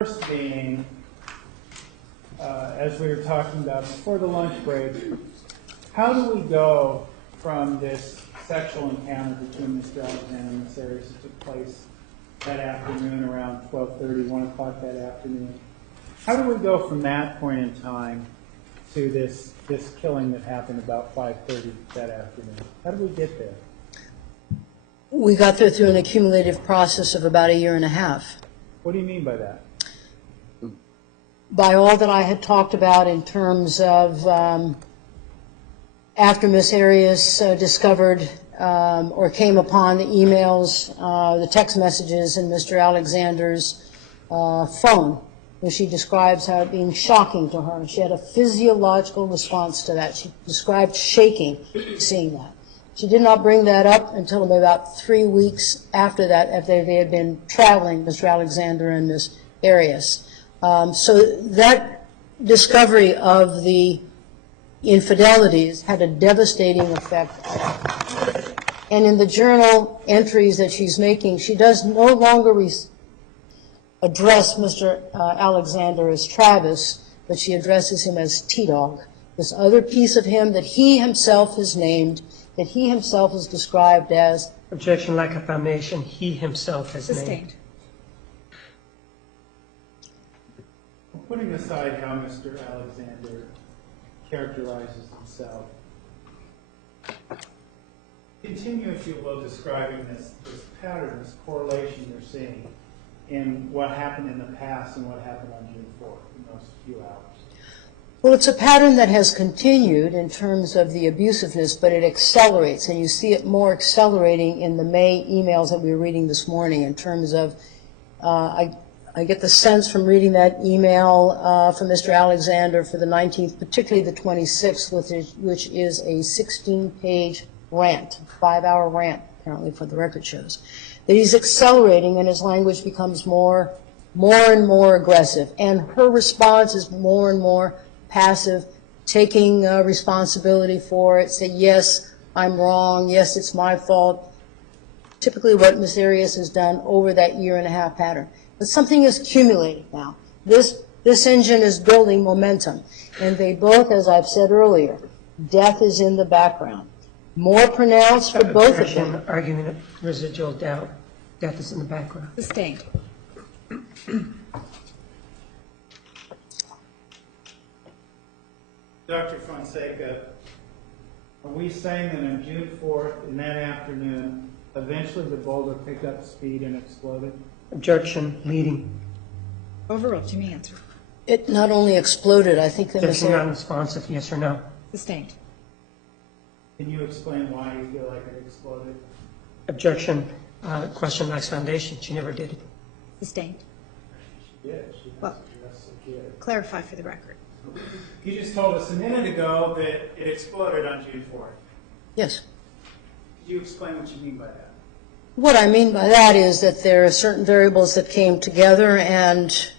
First being, as we were talking about before the lunch break, how do we go from this sexual encounter between Mr. Alexander and Ms. Arias that took place that afternoon around 12:30, 1 o'clock that afternoon? How do we go from that point in time to this killing that happened about 5:30 that afternoon? How do we get there? We got there through an accumulative process of about 1.5 years. What do you mean by that? By all that I had talked about in terms of after Ms. Arias discovered or came upon the emails, the text messages in Mr. Alexander's phone, where she describes how it being shocking to her. She had a physiological response to that. She described shaking seeing that. She did not bring that up until about 3 weeks after that, after they had been traveling, Mr. Alexander and Ms. Arias. So that discovery of the infidelities had a devastating effect. And in the journal entries that she's making, she does no longer address Mr. Alexander as Travis, but she addresses him as T-Dog, this other piece of him that he himself has named, that he himself has described as... Objection, lack of foundation, he himself has named. Putting aside how Mr. Alexander characterizes himself, continue, if you will, describing this pattern, this correlation you're seeing in what happened in the past and what happened on June 4th in those few hours. Well, it's a pattern that has continued in terms of the abusiveness, but it accelerates, and you see it more accelerating in the May emails that we were reading this morning in terms of, I get the sense from reading that email from Mr. Alexander for the 19th, particularly the 26th, which is a 16-page rant, 5-hour rant, apparently, for the record shows, that he's accelerating and his language becomes more and more aggressive. And her response is more and more passive, taking responsibility for it, say, yes, I'm wrong, yes, it's my fault. Typically what Ms. Arias has done over that 1.5 year pattern. But something is accumulating now. This engine is building momentum. And they both, as I've said earlier, death is in the background. More pronounced for both of them. Argument of residual doubt. Death is in the background. Sustained. Dr. Fonseca, are we saying that on June 4th, in that afternoon, eventually the boulder picked up speed and exploded? Objection, leading. Overruled. You may answer. It not only exploded, I think that Ms. Objection, non-responsive, yes or no. Sustained. Can you explain why you feel like it exploded? Objection, question lacks foundation. She never did it. Sustained. She did. She Well, did. clarify for the record. You just told us a minute ago that it exploded on June 4th. Yes. Could you explain what you mean by that? What I mean by that is that there are certain variables that came together and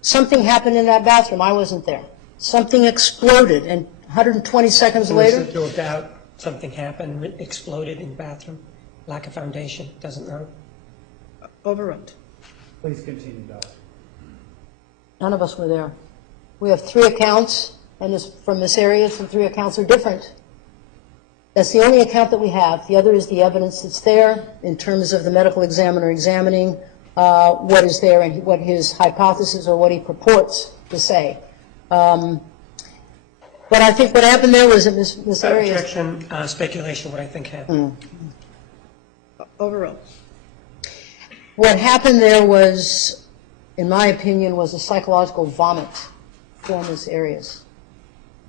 something happened in that bathroom. I wasn't there. Something exploded, and 120 seconds later... Residual doubt, something happened, it exploded in the bathroom. Lack of foundation, doesn't know. Overruled. Please continue, Doctor. None of us were there. We have 3 accounts, and from Ms. Arias, the 3 accounts are different. That's the only account that we have. The other is the evidence that's there in terms of the medical examiner examining what is there and what his hypothesis or what he purports to say. But I think what happened there was that Ms. Arias... Objection, speculation, what I think happened. Overruled. What happened there was, in my opinion, was a psychological vomit for Ms. Arias.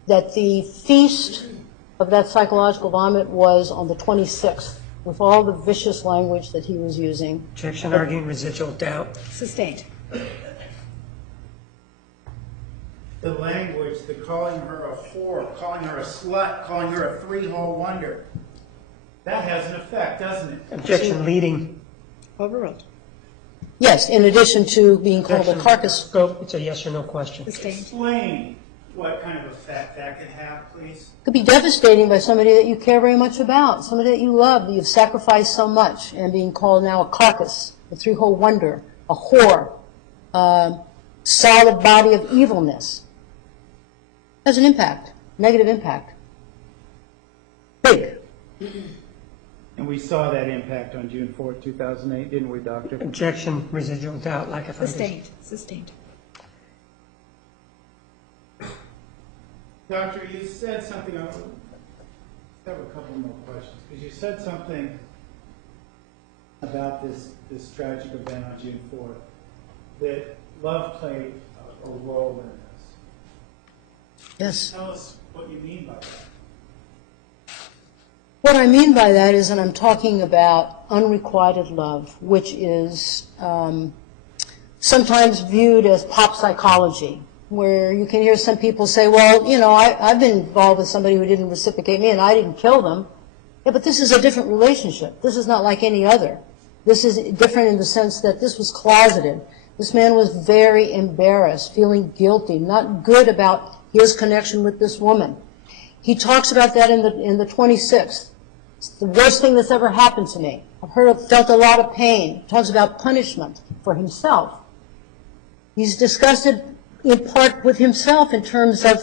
That the feast of that psychological vomit was on the 26th, with all the vicious language that he was using. Objection, arguing residual doubt. Sustained. The language, the calling her a whore, calling her a slut, calling her a three-hole wonder, that has an effect, doesn't it? Objection, leading. Overruled. Yes, in addition to being called a carcass. Scope, it's a yes or no question. Sustained. Explain what kind of effect that could have, please. It could be devastating by somebody that you care very much about, somebody that you love, that you've sacrificed so much, and being called now a carcass, a three-hole wonder, a whore. solid body of evilness, has an impact, negative impact. Big. And we saw that impact on June 4th, 2008, didn't we, Doctor? Objection, residual doubt, lack of foundation. Sustained. Doctor, you said something, I have a couple more questions, because you said something about this tragic event on June 4th, that love played a role in this. Yes. Tell us what you mean by that. What I mean by that is that I'm talking about unrequited love, which is sometimes viewed as pop psychology, where you can hear some people say, well, you know, I've been involved with somebody who didn't reciprocate me and I didn't kill them. Yeah, but this is a different relationship. This is not like any other. This is different in the sense that this was closeted. This man was very embarrassed, feeling guilty, not good about his connection with this woman. He talks about that in the 26th. It's the worst thing that's ever happened to me. Felt a lot of pain. He talks about punishment for himself. He's discussed it in part with himself in terms of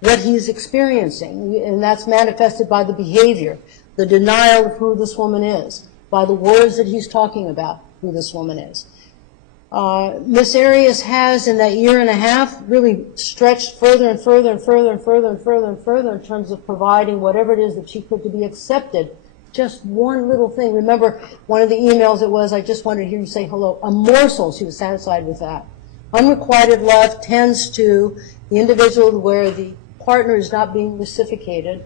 what he's experiencing, and that's manifested by the behavior, the denial of who this woman is, by the words that he's talking about who this woman is. Miss Arias has, in that year and a half, really stretched further and further and further and further and further and further in terms of providing whatever it is that she could to be accepted. Just one little thing. Remember, one of the emails it was, I just wanted to hear you say hello. A morsel, she was satisfied with that. Unrequited love tends to the individual where the partner is not being reciprocated,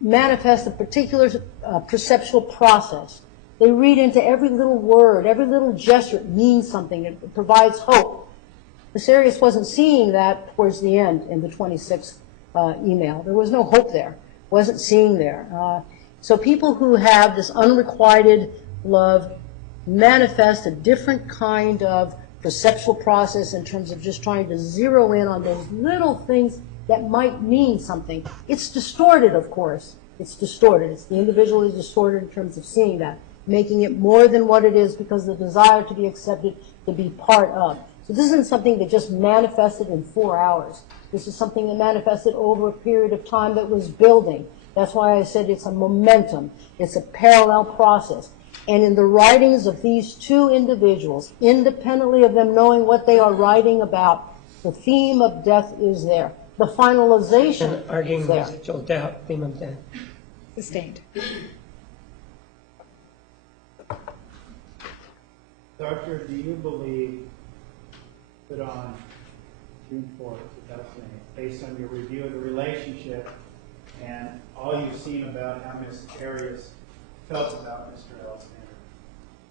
manifest a particular perceptual process. They read into every little word, every little gesture. It means something. It provides hope. Miss Arias wasn't seeing that towards the end in the 26th email. There was no hope there. Wasn't seeing there. So people who have this unrequited love manifest a different kind of perceptual process in terms of just trying to zero in on those little things that might mean something. It's distorted, of course. It's distorted. It's the individual is distorted in terms of seeing that, making it more than what it is because of the desire to be accepted, to be part of. So this isn't something that just manifested in 4 hours. This is something that manifested over a period of time that was building. That's why I said it's a momentum. It's a parallel process. And in the writings of these two individuals, independently of them knowing what they are writing about, the theme of death is there. The finalization Arguing is there. residual doubt, theme of death. Sustained. Doctor, do you believe that on June 4th, 2008, based on your review of the relationship and all you've seen about how Ms. Arias felt about Mr. Alexander,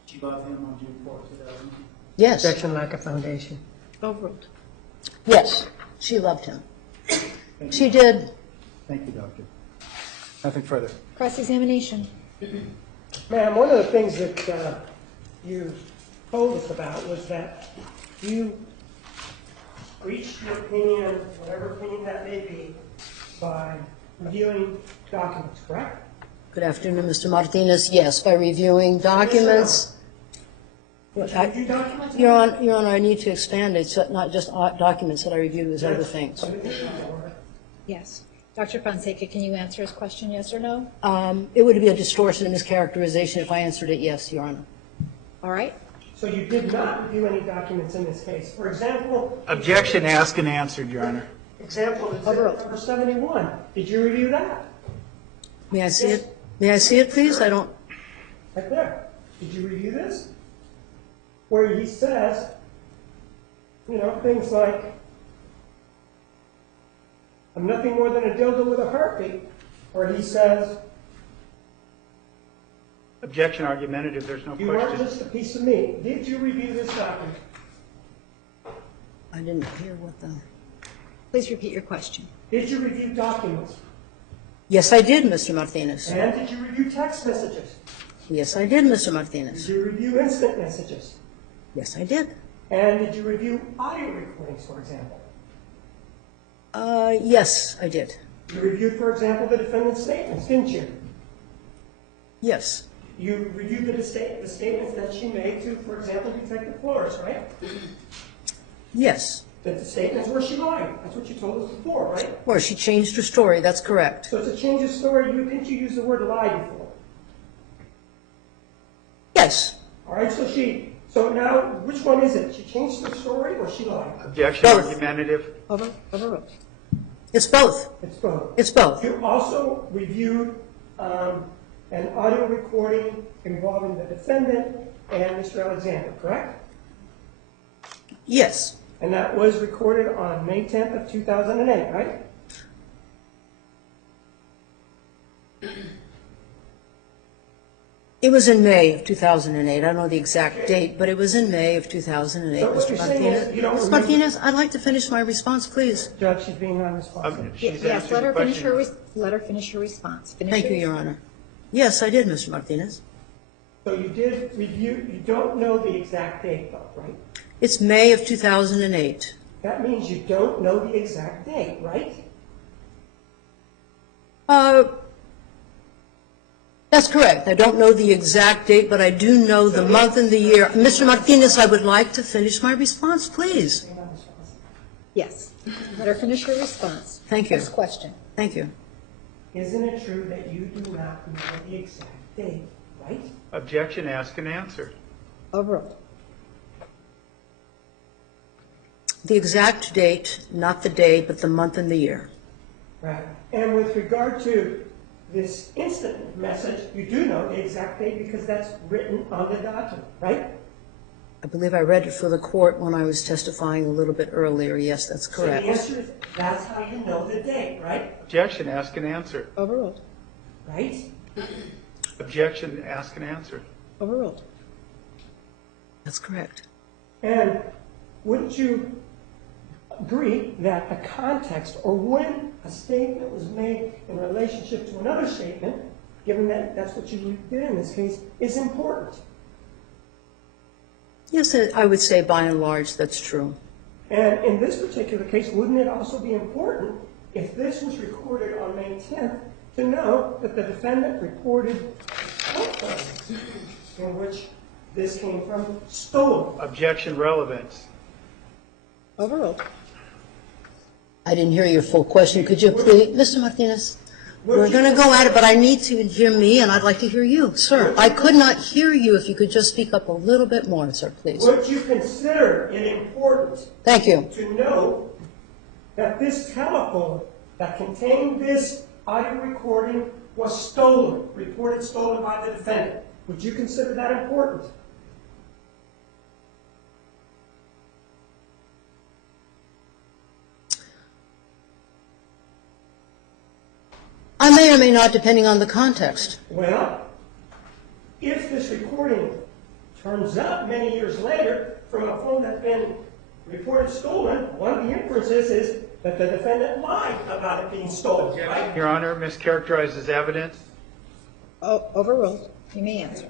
she loved him on June 4th, 2008? Yes. Objection, lack of foundation. Overruled. Yes. She loved him. She did. Thank you, Doctor. Nothing further. Cross-examination. Ma'am, one of the things that you told us about was that you reached your opinion, whatever opinion that may be, by reviewing documents, correct? Good afternoon, Mr. Martinez. Yes, by reviewing documents. Did you review documents? Your Honor, I need to expand it. It's not just documents that I reviewed, it was other things. Yes. Dr. Fonseca, can you answer his question, yes or no? It would be a distortion and mischaracterization if I answered it yes, Your Honor. All right. So you did not review any documents in this case. For example, Objection asked and answered, Your Honor. example, number 71. Did you review that? May I see it? May I see it, please? I don't. Right there. Did you review this? Where he says, things like, I'm nothing more than a dildo with a heartbeat. Or he says, Objection argumentative, there's no you aren't question. just a piece of meat. Did you review this document? I didn't hear what the. Please repeat your question. Did you review documents? Yes, I did, Mr. Martinez. And did you review text messages? Yes, I did, Mr. Did Martinez. you review instant messages? Yes, I did. And did you review audio recordings, for example? Yes, I did. You reviewed, for example, the defendant's statements, didn't you? Yes. You reviewed the statements that she made to, for example, Detective Flores, right? Yes. That the statements where she lied. That's what you told us before, right? Or she changed her story, that's correct. So it's a change of story. Didn't you use the word lie before? Yes. All right, so now, which one is it? She changed her story or she lied? Objection, Both. argumentative. Overruled. It's both. It's both. It's both. You also reviewed an audio recording involving the defendant and Mr. Alexander, correct? Yes. And that was recorded on May 10th of 2008, right? It was in May of 2008. I don't know the exact date, but it was in May of 2008, So what Mr. you're saying is Martinez. you don't Ms. remember- Martinez, I'd like to finish my response, please. Judge, she's being unresponsive. She's Yes, answered let the her finish question. let her finish her response. Finish Thank you, Your Honor. Yes, I did, Mr. Martinez. So you did review, you don't know the exact date though, right? It's May of 2008. That means you don't know the exact date, right? That's correct. I don't know the exact date, but I do know the month and the year. Mr. Martinez, I would like to finish my response, please. Being unresponsive. Yes. Let her finish her response. Thank you. Next question. Thank you. Isn't it true that you do not know the exact date, right? Objection, ask and answer. Overruled. The exact date, not the day, but the month and the year. Right. And with regard to this instant message, you do know the exact date because that's written on the document, right? I believe I read it for the court when I was testifying a little bit earlier. Yes, that's So the correct. answer is, that's how you know the date, right? Objection, ask and answer. Overruled. Right? Objection, ask and answer. Overruled. That's correct. And wouldn't you agree that the context or when a statement was made in relationship to another statement, given that that's what you did in this case, is important? Yes, I would say by and large that's true. And in this particular case, wouldn't it also be important if this was recorded on May 10th to know that the defendant reported cell phones in which this came from stolen? Objection, relevance. Overruled. I didn't hear your full question. Could you please, Mr. Martinez? We're going to go at it, but I need to hear me, and I'd like to hear you. Sir, I could not hear you if you could just speak up a little bit more, sir, please. Would you consider it important Thank you. to know that this telephone that contained this audio recording was stolen, reported stolen by the defendant? Would you consider that important? I may or may not, depending on the context. Well, if this recording turns up many years later from a phone that's been reported stolen, one of the inferences is that the defendant lied about it being stolen, right? Your Honor, mischaracterizes evidence. Overruled. You may answer.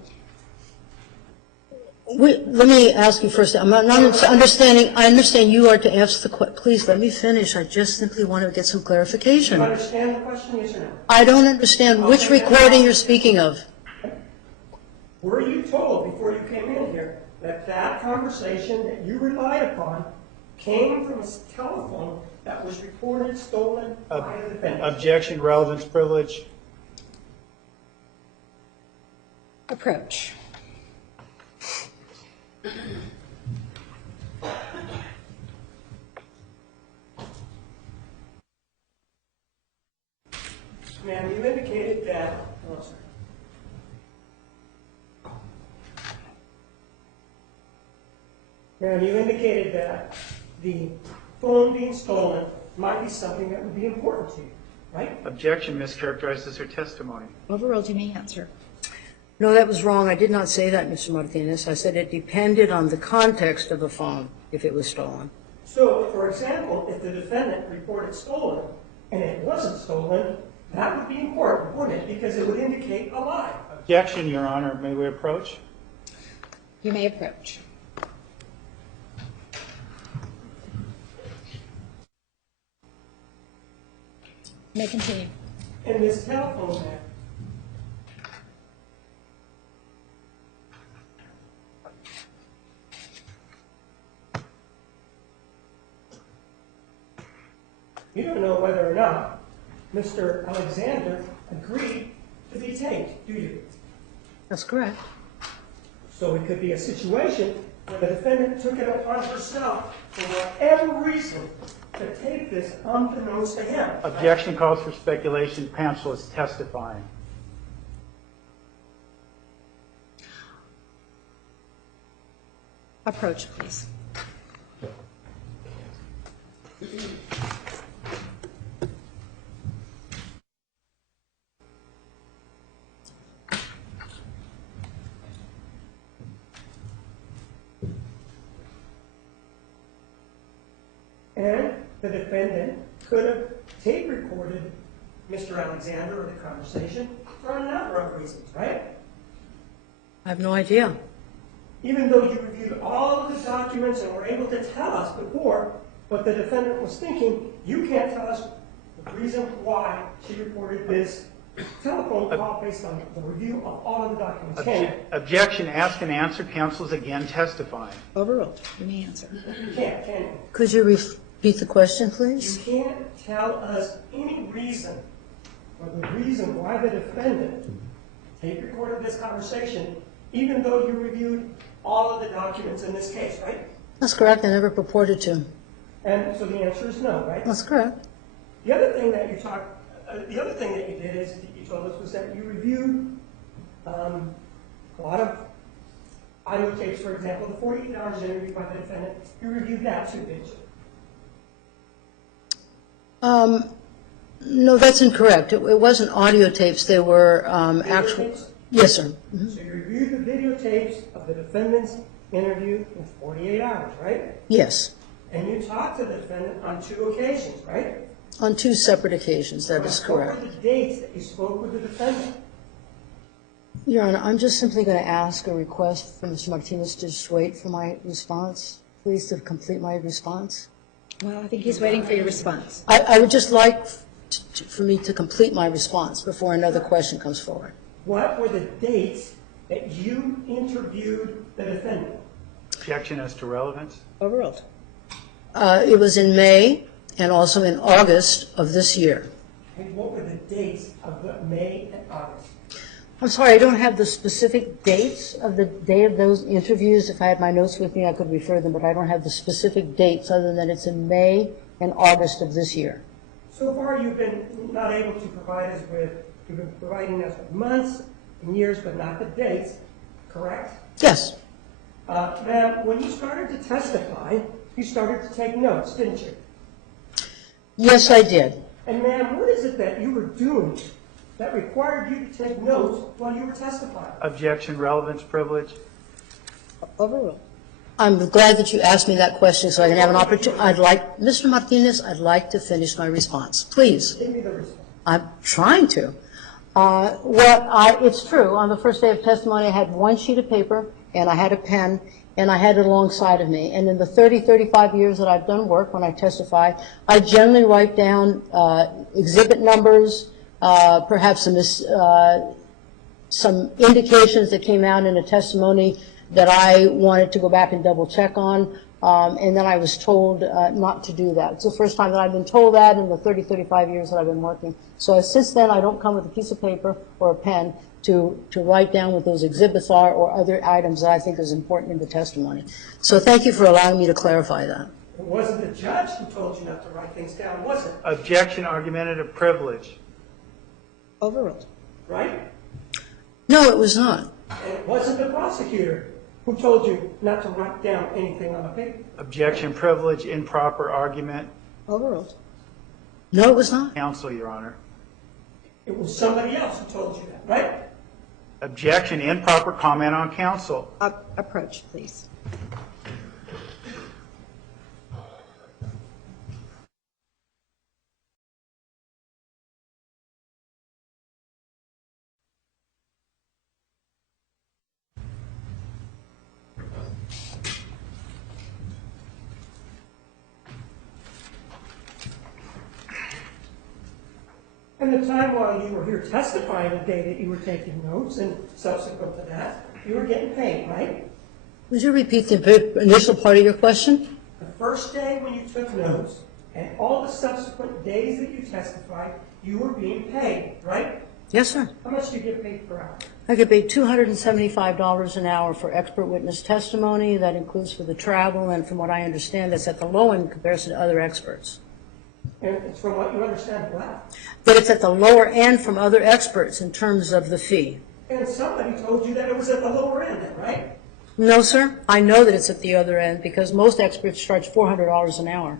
Let me ask you first. I'm not understanding. I understand you are to ask the question. Please let me finish. I just simply want to get some Do clarification. you understand the question, yes or no? I don't understand which recording you're speaking of. Were you told before you came in here that that conversation that you relied upon came from a telephone that was reported stolen by the defendant? Objection, relevance, privilege. Approach. Ma'am, you indicated that. Oh, sorry. Ma'am, you indicated that the phone being stolen might be something that would be important to you, right? Objection, mischaracterizes her testimony. Overruled. You may answer. No, that was wrong. I did not say that, Mr. Martinez. I said it depended on the context of the phone, if it was stolen. So, for example, if the defendant reported stolen and it wasn't stolen, that would be important, wouldn't it? Because it would indicate a lie. Objection, Your Honor. May we approach? You may approach. You may continue. And this telephone man, you don't know whether or not Mr. Alexander agreed to be taped, do you? That's correct. So it could be a situation where the defendant took it upon herself for whatever reason to tape this unbeknownst to him. Objection calls for speculation. Counsel is testifying. Approach, please. And the defendant could have tape recorded Mr. Alexander or the conversation for a number of reasons, right? I have no idea. Even though you reviewed all of the documents and were able to tell us before what the defendant was thinking, you can't tell us the reason why she reported this telephone call based on the review of all of the documents. Can you? Objection. Ask and answer. Counsel is again testifying. Overruled. You may answer. You can't, can you? Could you repeat the question, You please? can't tell us any reason or the reason why the defendant tape recorded this conversation, even though you reviewed all of the documents in this case, right? That's correct. I never purported to. And so the answer is no, right? That's correct. The other thing that the other thing that you did is you told us was that you reviewed a lot of audio tapes, for example, the 48 hours interviewed by the defendant. You reviewed that too, didn't you? No, that's incorrect. It wasn't audio tapes. They were actual. Videotapes? Yes, sir. So you reviewed the videotapes of the defendant's interview in 48 hours, right? Yes. And you talked to the defendant on 2 occasions, right? On 2 separate occasions. That is correct. What were the dates that you spoke with the defendant? Your Honor, I'm just simply going to ask a request for Mr. Martinez to just wait for my response, please, to complete my response. Well, I think he's waiting for your response. I would just like for me to complete my response before another question comes forward. What were the dates that you interviewed the defendant? Objection as to relevance. Overruled. It was in May and also in August of this year. And what were the dates of the May and August? I'm sorry, I don't have the specific dates of the day of those interviews. If I had my notes with me, I could refer them, but I don't have the specific dates other than it's in May and August of this year. So far, you've been not able to provide us with, you've been providing us with months and years, but not the dates, correct? Yes. Ma'am, when you started to testify, you started to take notes, didn't you? Yes, I did. And ma'am, what is it that you were doing that required you to take notes while you were testifying? Objection. Relevance privilege. Overruled. I'm glad that you asked me that question so I can have an opportunity. Mr. Martinez, I'd like to finish my response. Please. Give me the response. I'm trying to. It's true. On the first day of testimony, I had 1 sheet of paper and I had a pen and I had it alongside of me. And in the 35 years that I've done work when I testify, I generally write down exhibit numbers, perhaps some indications that came out in a testimony that I wanted to go back and double check on, and then I was told not to do that. It's the first time that I've been told that in the 35 years that I've been working. So since then, I don't come with a piece of paper or a pen to write down what those exhibits are or other items that I think is important in the testimony. So thank you for allowing me to clarify that. It wasn't the judge who told you not to write things down, was it? Objection. Argumentative privilege. Overruled. Right? No, it was not. And it wasn't the prosecutor who told you not to write down anything on the paper. Objection. Privilege. Improper argument. Overruled. No, it was not. Counsel, Your Honor. It was somebody else who told you that, right? Objection. Improper comment on counsel. Approach, please. And the time while you were here testifying, the day that you were taking notes and subsequent to that, you were getting paid, right? Would you repeat the initial part of your question? The first day when you took notes and all the subsequent days that you testified, you were being paid, right? Yes, sir. How much do you get paid per hour? I get paid $275 an hour for expert witness testimony. That includes for the travel, and from what I understand, that's at the low end in comparison to other experts. And it's from what you understand, wow. But it's at the lower end from other experts in terms of the fee. And somebody told you that it was at the lower end, then, right? No, sir. I know that it's at the other end because most experts charge $400 an hour.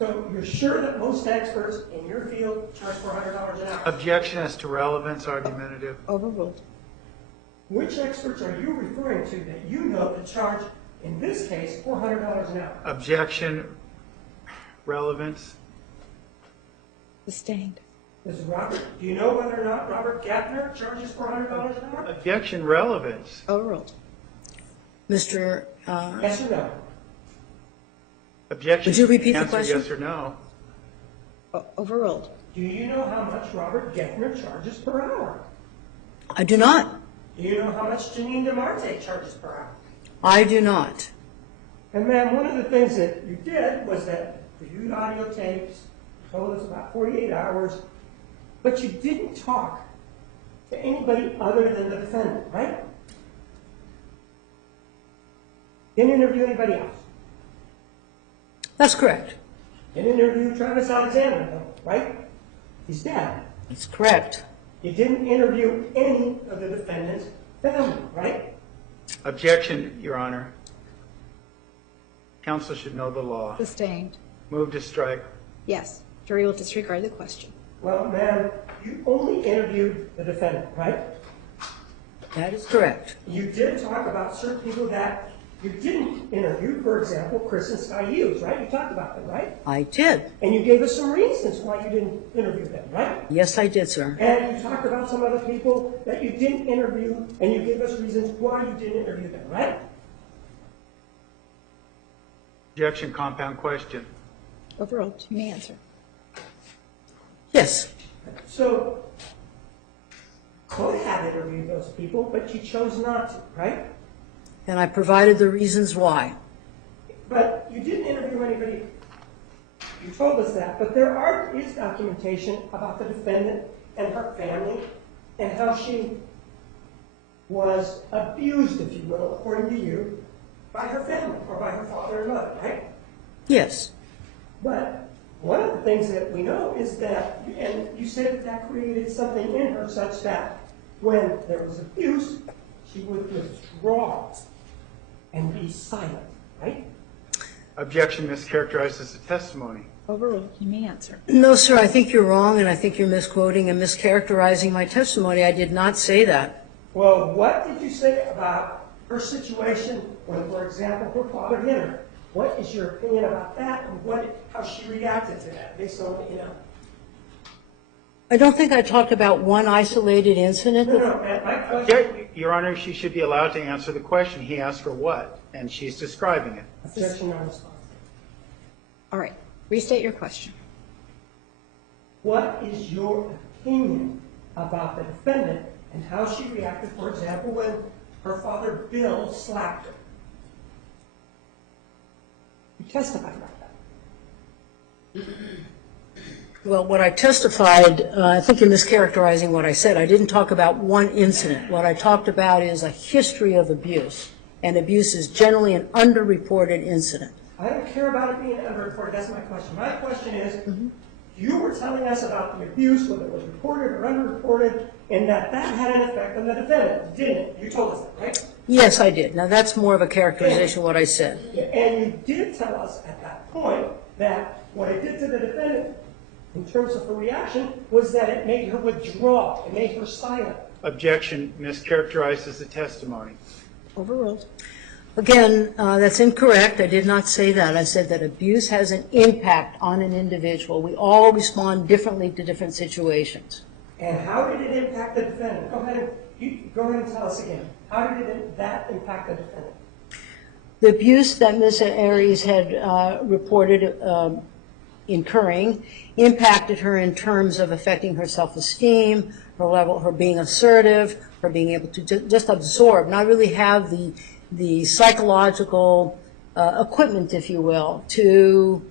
So you're sure that most experts in your field charge $400 an hour? Objection as to relevance, argumentative. Overruled. Which experts are you referring to that you know that charge, in this case, $400 an hour? Objection, relevance. Sustained. Do you know whether or not Robert Gaffner charges $400 an hour? Objection, relevance. Overruled. Mr. Yes or no? Objection. Would you repeat the Answer question? yes or no. Overruled. Do you know how much Robert Gaffner charges per hour? I do not. Do you know how much Janine DeMarte charges per hour? I do not. And ma'am, one of the things that you did was that you reviewed audio tapes, told us about 48 hours, but you didn't talk to anybody other than the defendant, right? Didn't interview anybody else. That's correct. Didn't interview Travis Alexander, though, right? He's dead. That's correct. You didn't interview any of the defendant's family, right? Objection, Your Honor. Counsel should know the law. Sustained. Move to strike. Yes. Jury will disregard the question. Well, ma'am, you only interviewed the defendant, right? That is correct. You did talk about certain people that you didn't interview, for example, Chris and Sky Hughes, right? You talked about them, right? I did. And you gave us some reasons why you didn't interview them, right? Yes, I did, sir. And you talked about some other people that you didn't interview, and you gave us reasons why you didn't interview them, right? Objection, compound question. Overruled. You may answer. Yes. So, could have interviewed those people, but you chose not to, right? And I provided the reasons why. But you didn't interview anybody. You told us that. But there is documentation about the defendant and her family and how she was abused, if you will, according to you, by her family or by her father and mother, right? Yes. But one of the things that we know is that, and you said that created something in her such that when there was abuse, she would withdraw and be silent, right? Objection mischaracterizes the testimony. Overruled. You may answer. No, sir, I think you're wrong, and I think you're misquoting and mischaracterizing my testimony. I did not say that. Well, what did you say about her situation when, for example, her father hit her? What is your opinion about that and how she reacted to that based on what you know? I don't think I talked about one isolated incident. No, my question. Your Honor, she should be allowed to answer the question. He asked her what, and she's describing it. Objection, no response. All right. Restate your question. What is your opinion about the defendant and how she reacted, for example, when her father, Bill, slapped her? You testified about that. Well, what I testified, I think you're mischaracterizing what I said. I didn't talk about one incident. What I talked about is a history of abuse, and abuse is generally an underreported incident. I don't care about it being underreported. That's my question. My question is, you were telling us about the abuse, whether it was reported or underreported, and that had an effect on the defendant, didn't it? You told us that, right? Yes, I did. Now, that's more of a characterization of what I said. And you did tell us at that point that what it did to the defendant, in terms of her reaction, was that it made her withdraw. It made her silent. Objection mischaracterizes the testimony. Overruled. Again, that's incorrect. I did not say that. I said that abuse has an impact on an individual. We all respond differently to different situations. And how did it impact the defendant? Go ahead and tell us again. How did that impact the defendant? The abuse that Ms. Arias had reported incurring impacted her in terms of affecting her self-esteem, her being assertive, her being able to just absorb, not really have the psychological equipment, if you will, to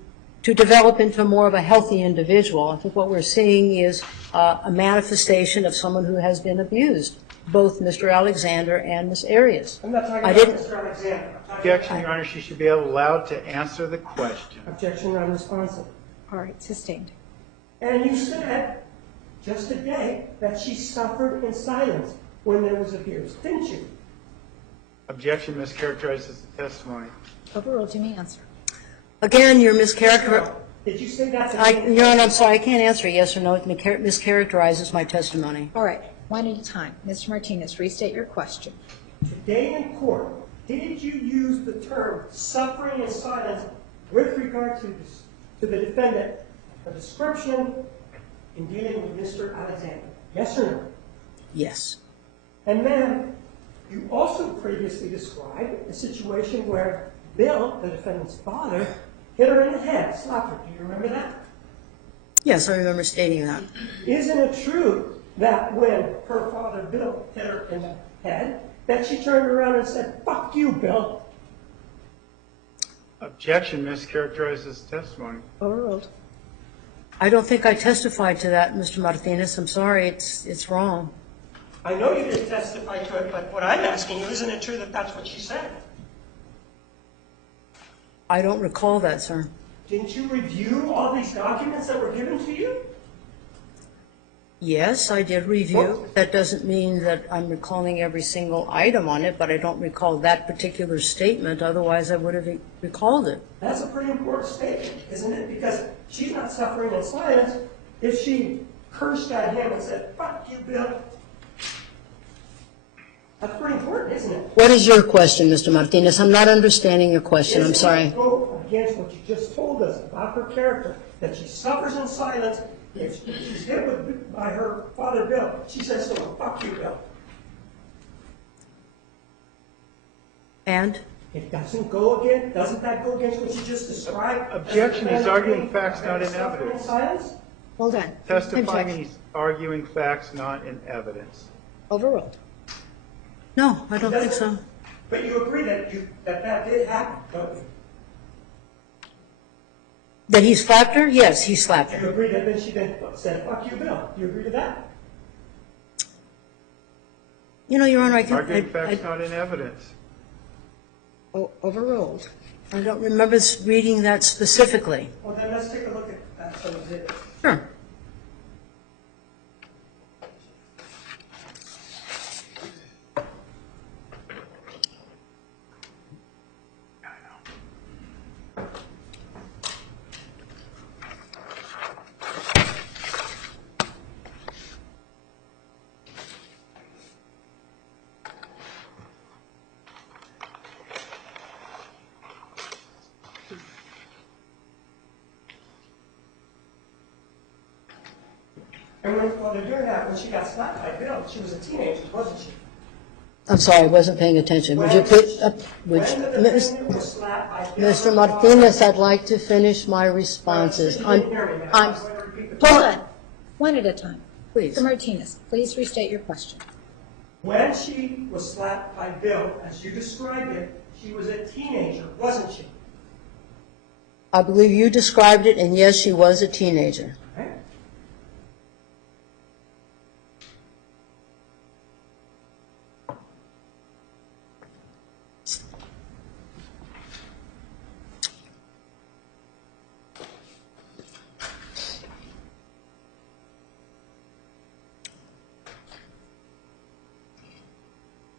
to develop into more of a healthy individual. I think what we're seeing is a manifestation of someone who has been abused, both Mr. Alexander and Ms. Arias. I'm not talking I about didn't- Mr. Alexander. I'm talking Objection, Your Honor, she should be allowed to answer the question. Objection non-responsive. All right, sustained. And you said just today that she suffered in silence when there was abuse, didn't you? Objection mischaracterizes the testimony. Overruled, you may answer. Again, you're mischaracterizing. Did you say that today? Your Honor, I'm sorry, I can't answer yes or no. It mischaracterizes my testimony. All right, one at a time. Mr. Martinez, restate your question. Today in court, did you use the term suffering in silence with regard to the defendant, a description in dealing with Mr. Alexander? Yes or no? Yes. And then you also previously described a situation where Bill, the defendant's father, hit her in the head, slapped her. Do you remember that? Yes, I remember stating that. Isn't it true that when her father, Bill, hit her in the head, that she turned around and said, "Fuck you, Bill"? Objection mischaracterizes the testimony. Overruled. I don't think I testified to that, Mr. Martinez. I'm sorry, it's wrong. I know you didn't testify to it, but what I'm asking you, isn't it true that that's what she said? I don't recall that, sir. Didn't you review all these documents that were given to you? Yes, I did review. That doesn't mean that I'm recalling every single item on it, but I don't recall that particular statement. Otherwise, I would have recalled it. That's a pretty important statement, isn't it? Because she's not suffering in silence if she cursed at him and said, "Fuck you, Bill." That's pretty important, isn't it? What is your question, Mr. Martinez? I'm not understanding your question. I'm sorry. Go against what you just told us about her character, that she suffers in silence. If she's hit by her father, Bill, she says to him, "Fuck you, Bill." And? It doesn't that go against what you just described? Objection, he's arguing facts, not in evidence. Silence? Hold on. Testifying, Objection. he's arguing facts, not in evidence. Overruled. No, I don't think so. But you agree that that did happen, don't you? That he slapped her? Yes, he slapped You her. agree that then she then said, "Fuck you, Bill." Do you agree to that? You know, Your Honor, Arguing facts, not in evidence. Overruled. I don't remember reading that specifically. Well, then let's take a look at some exhibits. Sure. And while they're doing that, when she got slapped by Bill, she was a teenager, wasn't she? I'm sorry, I wasn't paying attention. Would you please, When the defendant was slapped by Bill, Mr. Martinez, I'd like to finish my responses. You didn't hear me, ma'am. I'm- I'm going to repeat the Hold on. One at a time. Please. Mr. Martinez, please restate your question. When she was slapped by Bill, as you described it, she was a teenager, wasn't she? I believe you described it, and yes, she was a teenager. Right?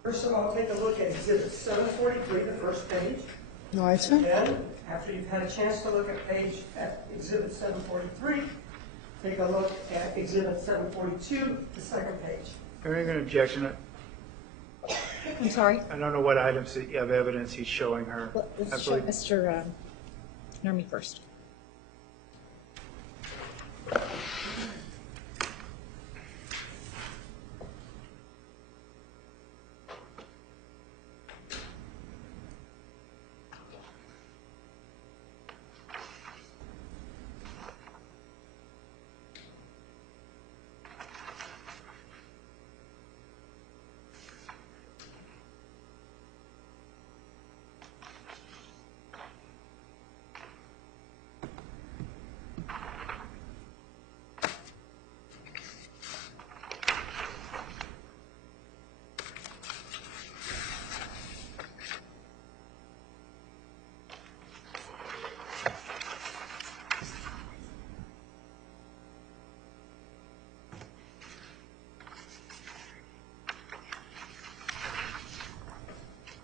First of all, take a look at Exhibit 743, the first page. All right, sir? Then, after you've had a chance to look at Exhibit 743, take a look at Exhibit 742, the second page. Hearing an objection, I'm sorry. I don't know what items of evidence he's showing her. I Let's show believe- Mr. Nermi first.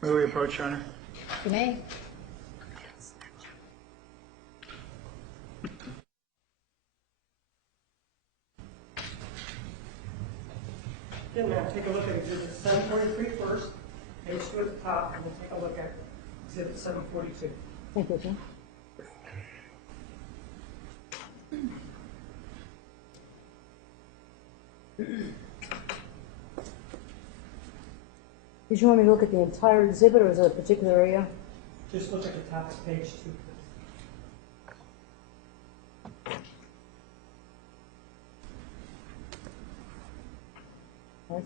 May we approach, Your Honor? You may. Then now take a look at Exhibit 743 first, page 2 at the top, and then take a look at Exhibit 742. Thank you, Jim. Did you want me to look at the entire exhibit, or is it a particular area? Just look at the top of page 2. Right.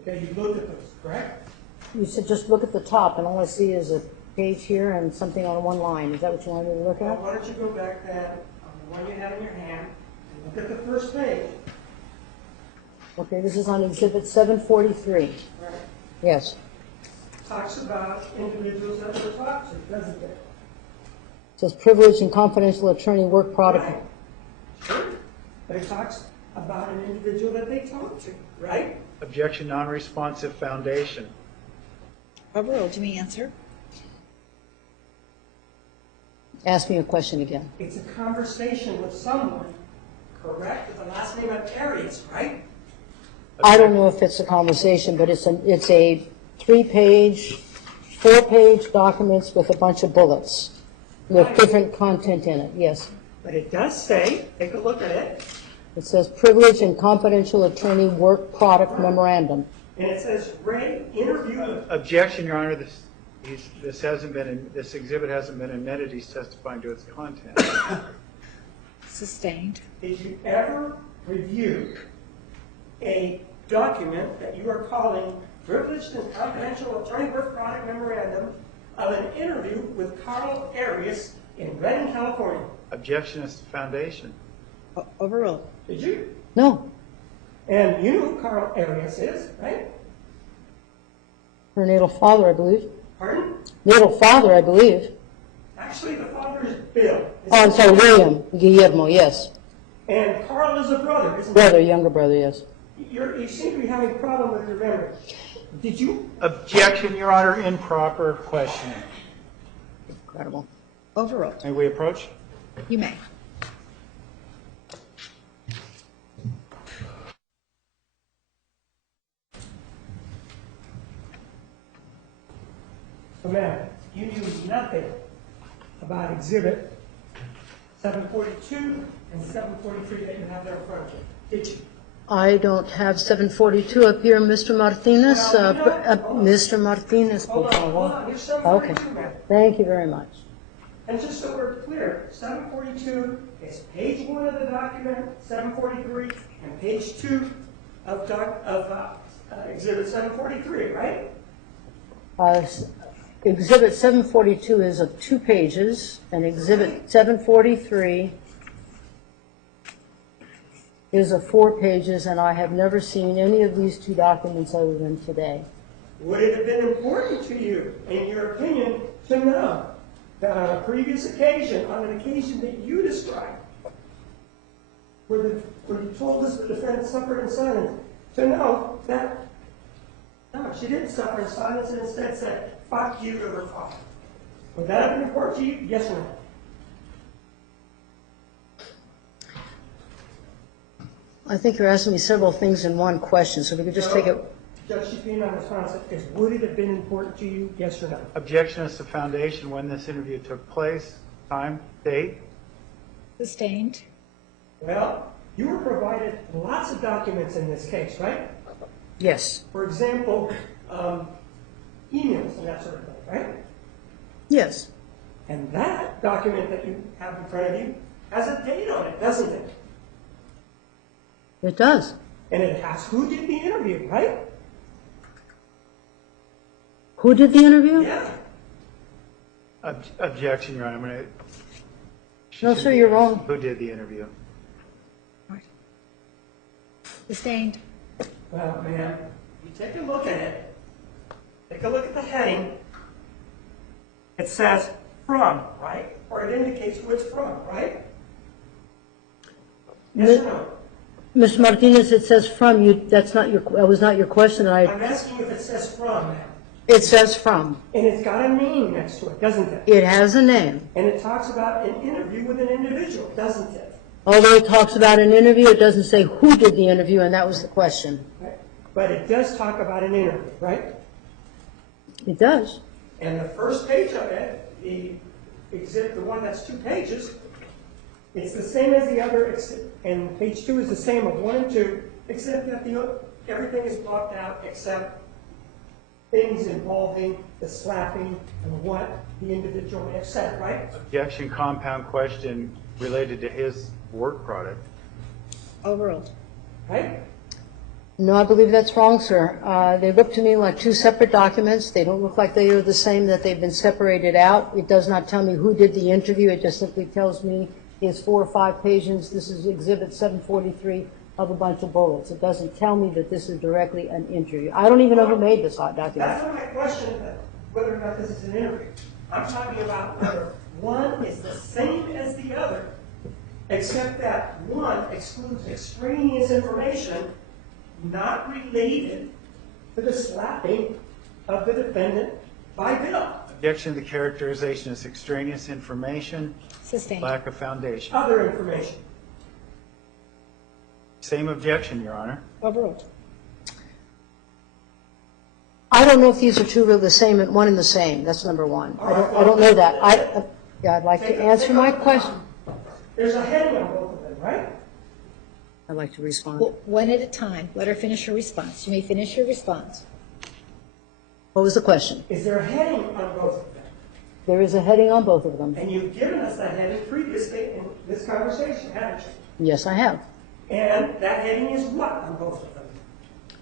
Okay, you looked at those, correct? You said just look at the top, and all I see is a page here and something on one line. Is that what you wanted me to look Well, at? why don't you go back then on the one you have in your hand and look at the first page. Okay, this is on Exhibit 743. Right. Yes. Talks about individuals that were talked to, doesn't it? It says privileged and confidential attorney work product. Right. Sure. But it talks about an individual that they talked to, right? Objection, non-responsive foundation. Overruled. You may answer. Ask me a question again. It's a conversation with someone, correct? With the last name of Arias, right? I don't know if it's a conversation, but it's a 3-page, 4-page documents with a bunch of bullets with Right. different content in it, yes. But it does say, take a look at it, It says privileged and confidential attorney work product memorandum. and it says, Ray, interview with Objection, Your Honor, this exhibit hasn't been admitted, he's testifying to its content. Sustained. Did you ever review a document that you are calling privileged and confidential attorney work product memorandum of an interview with Carl Arias in Redding, California? Objection is to foundation. Overruled. Did you? No, And you know who Carl Arias is, right? her natal father, I believe. Pardon? Natal father, I believe. Actually, the father is Bill. Oh, I'm sorry, William Guillermo, yes. And Carl is a brother, isn't Brother, younger brother, yes. he? You seem to be having a problem with your memory. Did you? Objection, Your Honor, improper questioning. Incredible. Overruled. May we approach? You may. So, ma'am, you knew nothing about Exhibit 742 and 743 that you have there in front of you, did you? I don't have 742 up here, Mr. Martinez. Mr. Martinez, por Hold favor. on, here's 742, Okay. ma'am. Thank you very much. And just so we're clear, 742 is page 1 of the document, 743, and page 2 of Exhibit 743, right? Exhibit 742 is of 2 pages, and Exhibit 743 is of 4 pages, and I have never seen any of these 2 documents other than today. Would it have been important to you, in your opinion, to know that on a previous occasion, on an occasion that you described, where you told us the defendant suffered in silence, to know that, no, she didn't suffer in silence and instead said, fuck you to her father. Would that have been important to you? Yes or no? I think you're asking me several things in one question, so if we could just take it. Judge Shapiro, response is, would it have been important to you? Yes or no? Objection is to foundation, when this interview took place, time, date. Sustained. Well, you were provided lots of documents in this case, right? Yes. For example, emails and that sort of thing, right? Yes. And that document that you have in front of you has a date on it, doesn't it? It does. And it has who did the interview, right? Who did the interview? Yeah. Objection, Your Honor. I'm going to. No, sir, you're wrong. Who did the interview? Sustained. Well, man, you take a look at it. Take a look at the heading. It says from, right? Or it indicates who it's from, right? Yes or no? Mr. Martinez, it says from you, that was not your question, I'm asking if it says from, ma'am. it says from. And it's got a name next to it, doesn't it? It has a name. And it talks about an interview with an individual, doesn't it? Although it talks about an interview, it doesn't say who did the interview, and that was the question. Right. But it does talk about an interview, right? It does. And the first page of it, the exhibit, the one that's 2 pages, it's the same as the other, and page 2 is the same of 1 and 2, except that everything is blocked out except things involving the slapping and what the individual may have said, right? Objection, compound question related to his work product. Overruled. Right? No, I believe that's wrong, sir. They look to me like 2 separate documents. They don't look like they are the same, that they've been separated out. It does not tell me who did the interview. It just simply tells me it's 4 or 5 pages. This is Exhibit 743 of a bunch of bullets. It doesn't tell me that this is directly an interview. I don't even know who made this document. That's not my question, whether or not this is an interview. I'm talking about whether one is the same as the other, except that one excludes extraneous information not related to the slapping of the defendant by Bill. Objection to the characterization as extraneous information, Sustained. lack of foundation. Other information. Same objection, Your Honor. Overruled. I don't know if these are 2 really the same, one and the same. That's number 1. I don't know that. I'd like to answer my question. There's a heading on both of them, right? I'd like to respond. One at a time. Let her finish her response. You may finish your response. What was the question? Is there a heading on both of them? There is a heading on both of them. And you've given us that heading previously in this conversation, haven't you? Yes, I have. And that heading is what on both of them?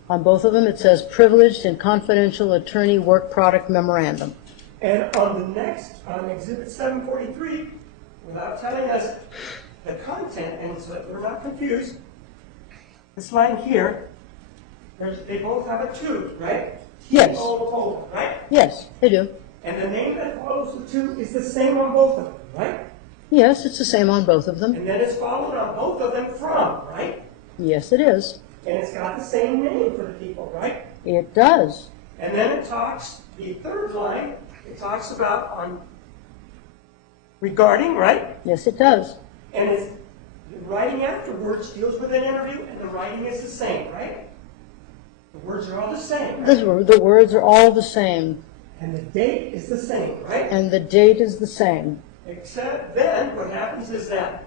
On both of them, it says privileged and confidential attorney work product memorandum. And on the next, on Exhibit 743, without telling us the content, and so that we're not confused, this line here, they both have a 2, right? Yes. Follow, right? Yes, they do. And the name that follows the 2 is the same on both of them, right? Yes, it's the same on both of them. And then it's followed on both of them from, right? Yes, it is. And it's got the same name for the people, right? It does. And then it talks, the third line, it talks about on regarding, right? Yes, it does. And it's the writing afterwards deals with an interview, and the writing is the same, right? The words are all the same, right? The words are all the same, And the date is the same, right? and the date is the same. Except then, what happens is that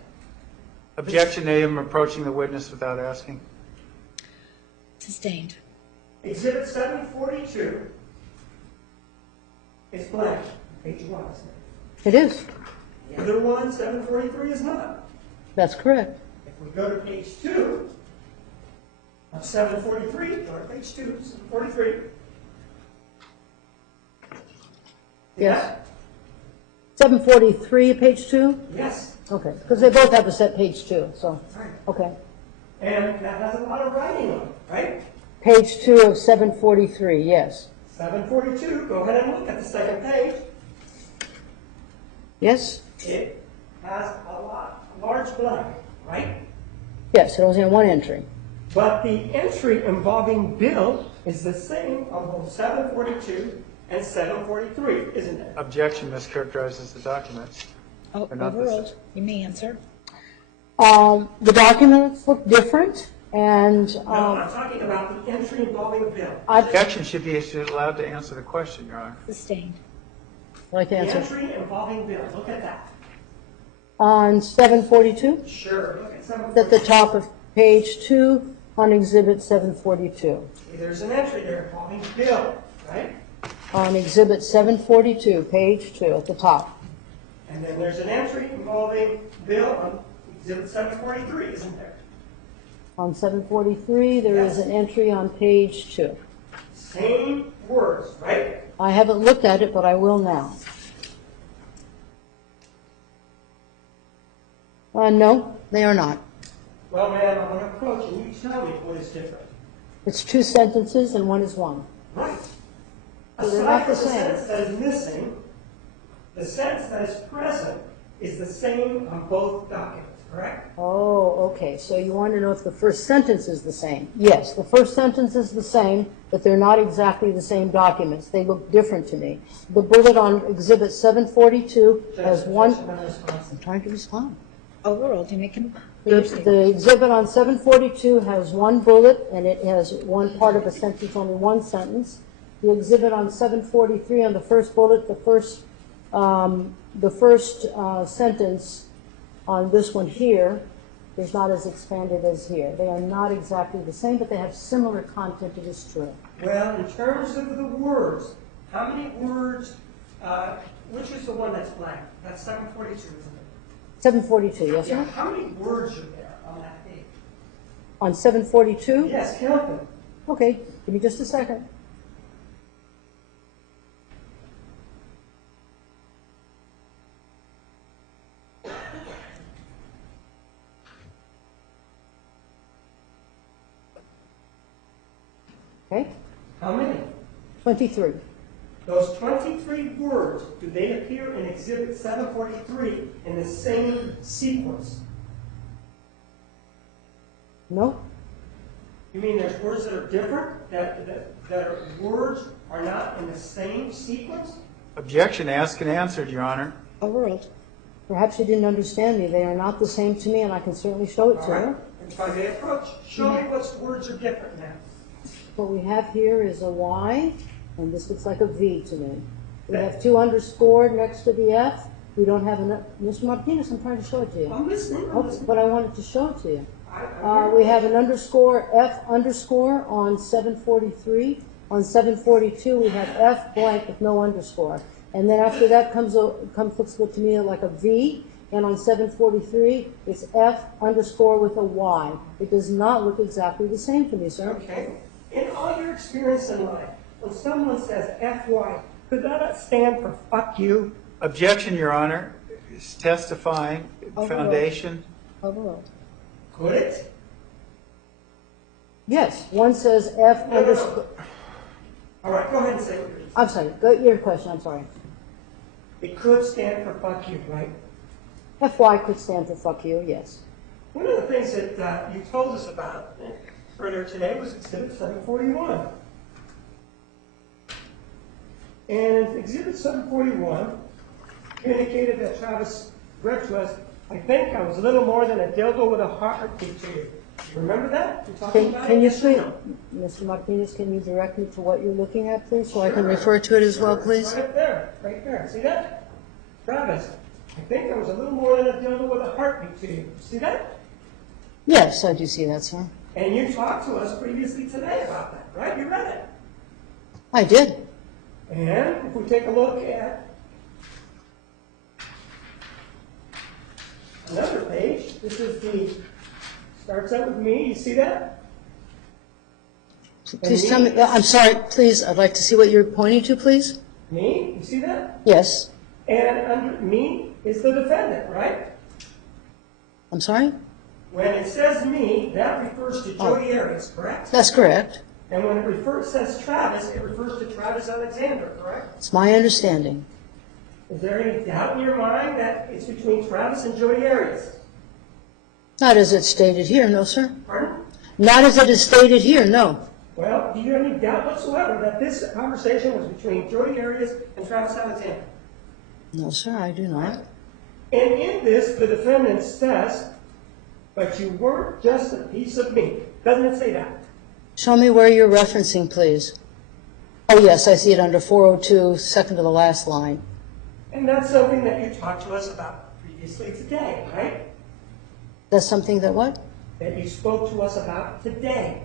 Objection to him approaching the witness without asking. Sustained. Exhibit 742 is blank, page 1, isn't it? It is. The other one, 743, is not. That's correct. If we go to page 2 of 743, or page 2, 743. Yes. 743, page 2? Yes. Okay, because they both have a set page 2, so, Right. okay. And that has a lot of writing on it, right? Page 2 of 743, yes. 742, go ahead and look at the second page. Yes? It has a large blank, right? Yes, it was in one entry. But the entry involving Bill is the same on both 742 and 743, isn't it? Objection mischaracterizes the documents. Oh, They're not the overruled. You may answer. The documents look different, and No, I'm talking about the entry involving Bill. I'd Objection should be allowed to answer the question, Your Honor. Sustained. like to The answer. entry involving Bill, look at that. On 742, Sure, look at at 742. the top of page 2 on Exhibit 742. There's an entry there involving Bill, right? On Exhibit 742, page 2, at the top. And then there's an entry involving Bill on Exhibit 743, isn't there? On 743, there is an entry on page 2. Same words, right? I haven't looked at it, but I will now. No, they are not. Well, ma'am, I'm going to approach and you tell me what is different. It's 2 sentences and one is 1. Right. So they're Aside not from the the same. sentence that is missing, the sentence that is present is the same on both documents, correct? Oh, okay, so you want to know if the first sentence is the same? Yes, the first sentence is the same, but they're not exactly the same documents. They look different to me. The bullet on Exhibit 742 has one... I'm trying to respond. Overruled, you make him. The exhibit on 742 has one bullet, and it has one part of a sentence, only one sentence. The exhibit on 743 on the first bullet, the first sentence on this one here is not as expanded as here. They are not exactly the same, but they have similar content, it is true. Well, in terms of the words, how many words, which is the one that's blank? That's 742, isn't it? 742, yes, sir? Yeah, how many words are there on that page? On 742? Yes, count them. Okay, give me just a second. Okay, How many? 23. Those 23 words, do they appear in Exhibit 743 in the same sequence? No? You mean there's words that are different? That words are not in the same sequence? Objection asked and answered, Your Honor. Overruled. Perhaps you didn't understand me. They are not the same to me, and I can certainly show it to All right. you. And try the approach. Show me what words are different now. What we have here is a Y, and this looks like a V to me. We have 2 underscored next to the F. We don't have enough. Mr. Martinez, I'm trying to show it to you. I'm listening. But I wanted to show it to you. I We have an underscore, F underscore on 743. On 742, we have F blank with no underscore. And then after that looks to me like a V. And on 743, it's F underscore with a Y. It does not look exactly the same to me, sir. Okay. In all your experience in life, when someone says FY, could that stand for fuck you? Objection, Your Honor. Is testifying. Foundation. Overruled. Could it? Yes, one says F No. underscore. All right, go ahead and say what you're saying. I'm sorry, your question, I'm sorry. It could stand for fuck you, right? FY could stand for fuck you, yes. One of the things that you told us about earlier today was Exhibit 741. And Exhibit 741 indicated that Travis read to us, I think I was a little more than a dildo with a heartbeat to you. Remember that? You talking about Can it? you Yes or please, no? Mr. Martinez, can you direct me to what you're looking at, please, so I can refer to it as well, please? Right there. See that? Travis, I think I was a little more than a dildo with a heartbeat to you. See that? Yes, I do see that, sir. And you talked to us previously today about that, right? You read it. I did. And if we take a look at another page, this is starts out with me, you see that? Please tell me, I'm sorry, please, I'd like to see what you're pointing to, please. Me, you see that? Yes. And under me is the defendant, right? I'm sorry? When it says me, that refers to Jodi Arias, correct? That's correct. And when it says Travis, it refers to Travis Alexander, correct? It's my understanding. Is there any doubt in your mind that it's between Travis and Jodi Arias? Not as it's stated here, no, sir. Pardon? Not as it is stated here, no. Well, do you have any doubt whatsoever that this conversation was between Jodi Arias and Travis Alexander? No, sir, I do not. And in this, the defendant says, but you weren't just a piece of meat. Doesn't it say that? Show me where you're referencing, please. Oh, yes, I see it under 402, second to the last line. And that's something that you talked to us about previously today, right? That's something that what? That you spoke to us about today.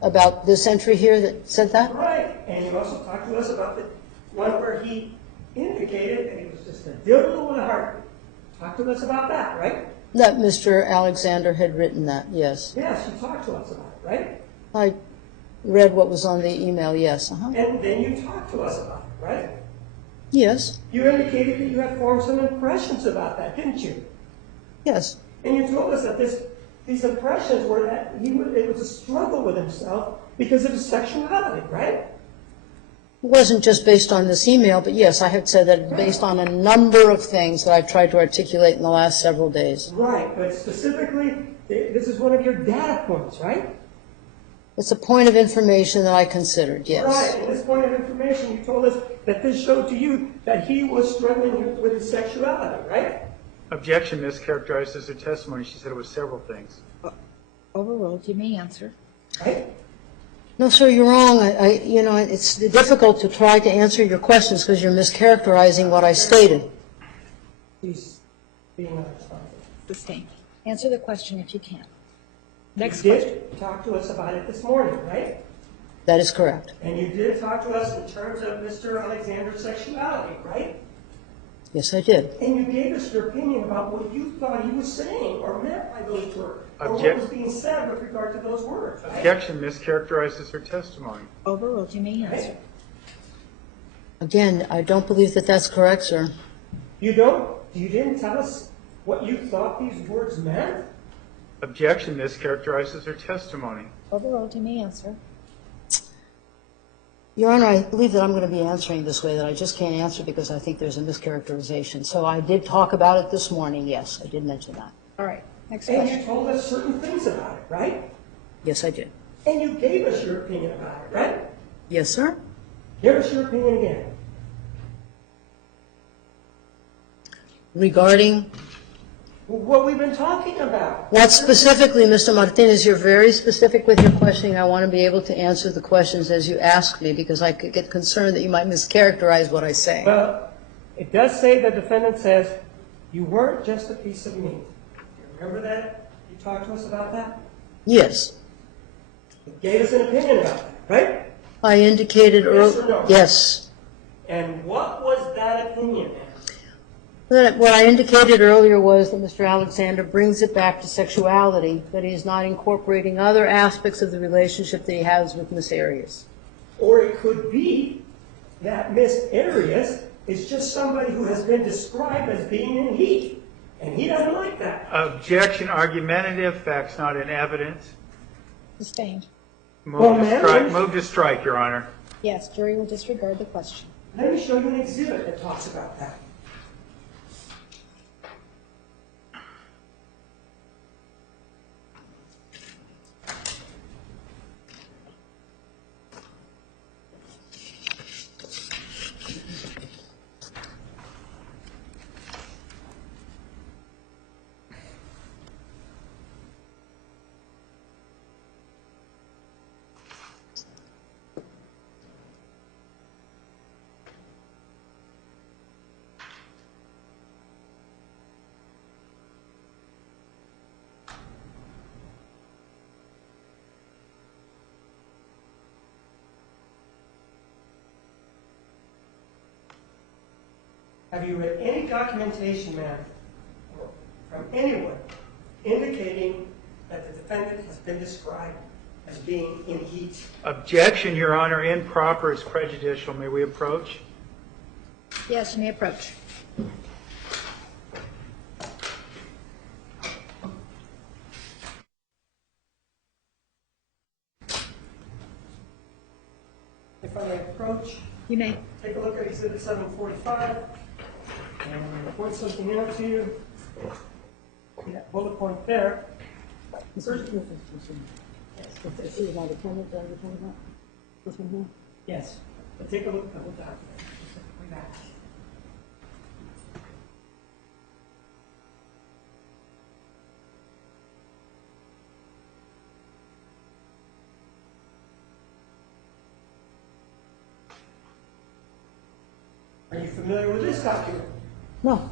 About this entry here that said that? Right. And you also talked to us about the one where he indicated that he was just a dildo with a heart. Talk to us about that, right? That Mr. Alexander had written that, yes. Yes, you talked to us about it, right? I read what was on the email, yes. And then you talked to us about it, right? Yes, You indicated that you had formed some impressions about that, didn't you? yes. And you told us that these impressions were that it was a struggle with himself because of his sexuality, right? It wasn't just based on this email, but yes, I had said that it's based on a number of things that I've tried to articulate in the last several days. Right, but specifically, this is one of your data points, right? It's a point of information that I considered, yes. Right, and this point of information, you told us that this showed to you that he was struggling with his sexuality, right? Objection mischaracterizes her testimony. She said it was several things. Overruled. You may answer. Right? No, sir, you're wrong. You know, it's difficult to try to answer your questions because you're mischaracterizing what I stated. He's being unresponsive. Sustained. Answer the question if you can. Next You question. did talk to us about it this morning, right? That is correct. And you did talk to us in terms of Mr. Alexander's sexuality, right? Yes, I did. And you gave us your opinion about what you thought he was saying or meant by those words, or what Object- was being said with regard to those words, right? Objection mischaracterizes her testimony. Overruled. You may answer. Again, I don't believe that that's correct, sir. You don't? You didn't tell us what you thought these words meant? Objection mischaracterizes her testimony. Overruled. You may answer. Your Honor, I believe that I'm going to be answering this way, that I just can't answer because I think there's a mischaracterization. So I did talk about it this morning, yes, I did mention that. All right. Next And question. you told us certain things about it, right? Yes, I did. And you gave us your opinion about it, right? Yes, sir? Give us your opinion again. Regarding What we've been talking about. what specifically, Mr. Martinez, you're very specific with your questioning. I want to be able to answer the questions as you ask me because I could get concerned that you might mischaracterize what I say. Well, it does say the defendant says, you weren't just a piece of meat. You remember that? You talked to us about that? Yes. You gave us an opinion about that, right? I indicated Yes or no? yes. And what was that opinion? What I indicated earlier was that Mr. Alexander brings it back to sexuality, but he's not incorporating other aspects of the relationship that he has with Miss Arias. Or it could be that Miss Arias is just somebody who has been described as being in heat, and he doesn't like that. Objection argumentative. Facts not in evidence. Sustained. Move to strike, Your Honor. Yes. Jury will disregard the question. Let me show you an exhibit that talks about that. Have you read any documentation, ma'am, or from anyone indicating that the defendant has been described as being in heat? Objection, Your Honor. Improper is prejudicial. May we approach? Yes. You may approach. If I may approach, You may. take a look at Exhibit 745, and I'm going to point something out to you. That bullet point there. Yes, but take a look at the whole document. Way back. Are you familiar with this document? No.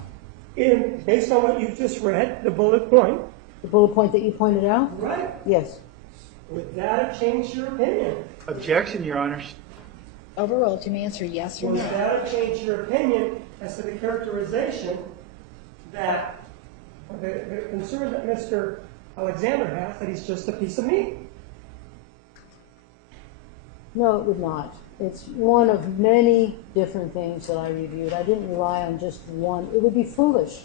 Based on what you've just read, the bullet point, The bullet point that you pointed out? right? Yes. Would that have changed your opinion? Objection, Your Honor. Overruled. You may answer yes or Would no. that have changed your opinion as to the characterization that, the concern that Mr. Alexander has, that he's just a piece of meat? No, it would not. It's one of many different things that I reviewed. I didn't rely on just one. It would be foolish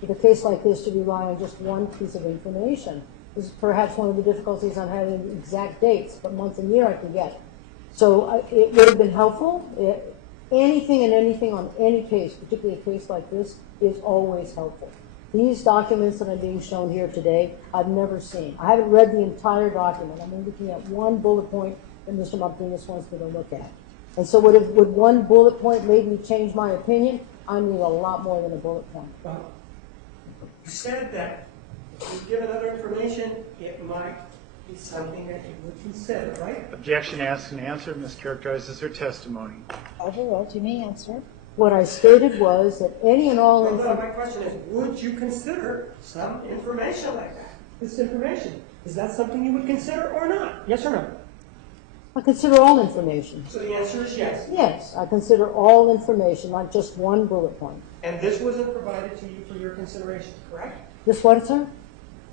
with a case like this to rely on just one piece of information. This is perhaps one of the difficulties on having exact dates, but month and year I can get. So it would have been helpful. Anything and anything on any case, particularly a case like this, is always helpful. These documents that are being shown here today, I've never seen. I haven't read the entire document. I'm looking at one bullet point that Mr. Martinez wants me to look at. And so would one bullet point made me change my opinion? I need a lot more than a bullet point. Well, you said that if you give other information, it might be something that you would consider, right? Objection asked and answered, mischaracterizes her testimony. Overruled. You may answer. What I stated was that any and all Well, information. my question is, would you consider some information like that? This information, is that something you would consider or not? Yes or no? I consider all information. So the answer is yes. Yes, I consider all information, not just one bullet point. And this wasn't provided to you for your consideration, correct? This what, sir?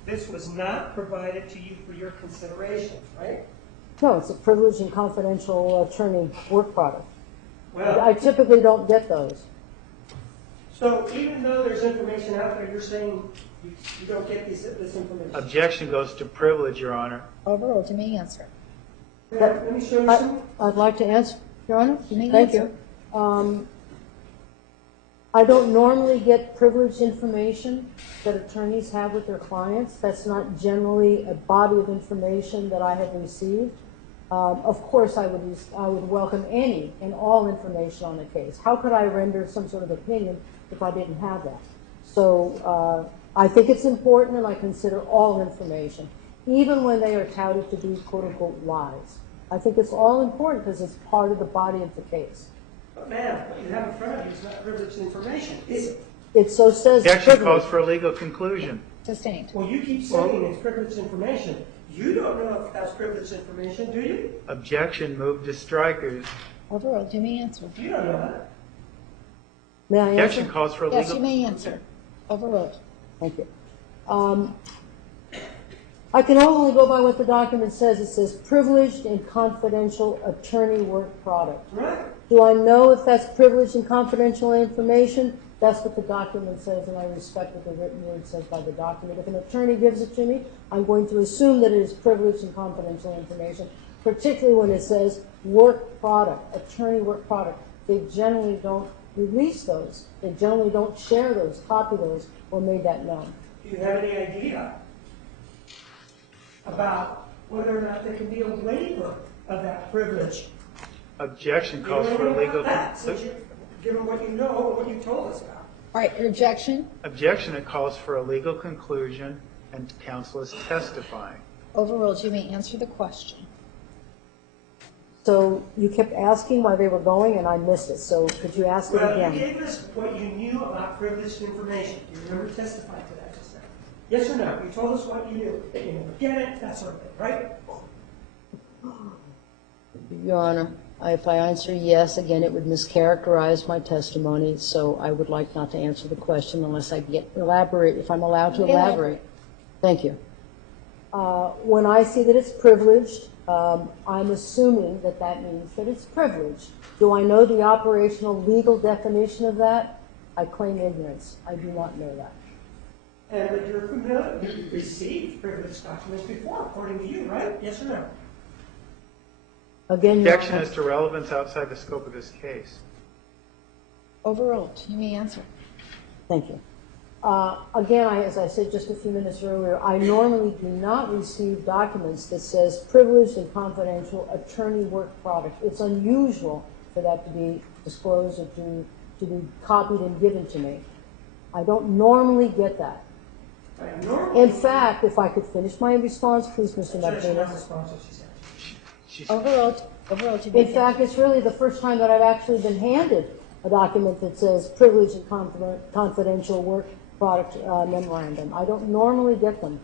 This was not provided to you for your consideration, right? No, it's a privileged and confidential attorney work product. I Well, typically don't get those. so even though there's information out there, you're saying you don't get this information. Objection goes to privilege, Your Honor. Overruled. You may answer. Let me show you some. I'd like to answer, Your Honor. You may Thank answer. you. I don't normally get privileged information that attorneys have with their clients. That's not generally a body of information that I have received. Of course, I would welcome any and all information on the case. How could I render some sort of opinion if I didn't have that? So I think it's important, and I consider all information, even when they are touted to be quote-unquote lies. I think it's all important because it's part of the body of the case. But ma'am, what you have in front of you is not privileged information, is it? It so says Objection privilege. calls for a legal conclusion. Sustained. Well, you keep saying it's privileged information. You don't know if that's privileged information, do you? Objection moved to strikers. Overruled. You may answer. You don't know that. May I Objection answer? calls for a Yes, legal. you may answer. Overruled. Thank you. I can only go by what the document says. It says privileged and confidential attorney work product. Right. Do I know if that's privileged and confidential information? That's what the document says, and I respect what the written word says by the document. If an attorney gives it to me, I'm going to assume that it is privileged and confidential information, particularly when it says work product, attorney work product. They generally don't release those. They generally don't share those, copy those, or make that known. Do you have any idea about whether or not there can be a waiver of that privilege? Objection You calls don't for a know legal. about that, since given what you know and what you told us about. All right. Your objection. Objection, it calls for a legal conclusion, and counsel is testifying. Overruled. You may answer the question. So you kept asking why they were going, and I missed it. So could you ask it Well, you again? gave us what you knew about privileged information. Do you remember testifying to that just now? Yes or no? You told us what you knew, that you never get it, that sort of thing, right? Your Honor, if I answer yes, again, it would mischaracterize my testimony, so I would like not to answer the question unless I get elaborate, if I'm allowed to elaborate. Thank you. When I see that it's privileged, I'm assuming that that means that it's privileged. Do I know the operational legal definition of that? I claim ignorance. I do not know that. And that you're familiar, you received privileged documents before, according to you, right? Yes or no? Again, Your Objection Honor, as to relevance outside the scope of this case. Overruled. You may answer. thank you. Again, as I said just a few minutes earlier, I normally do not receive documents that says privileged and confidential attorney work product. It's unusual for that to be disclosed or to be copied and given to me. I don't normally get that. In fact, if I could finish my response, please, Mr. Martinez. Overruled. Overruled. You may In fact, it's really the first time that I've actually been handed a document that says privileged and confidential work product memorandum. I don't normally get them.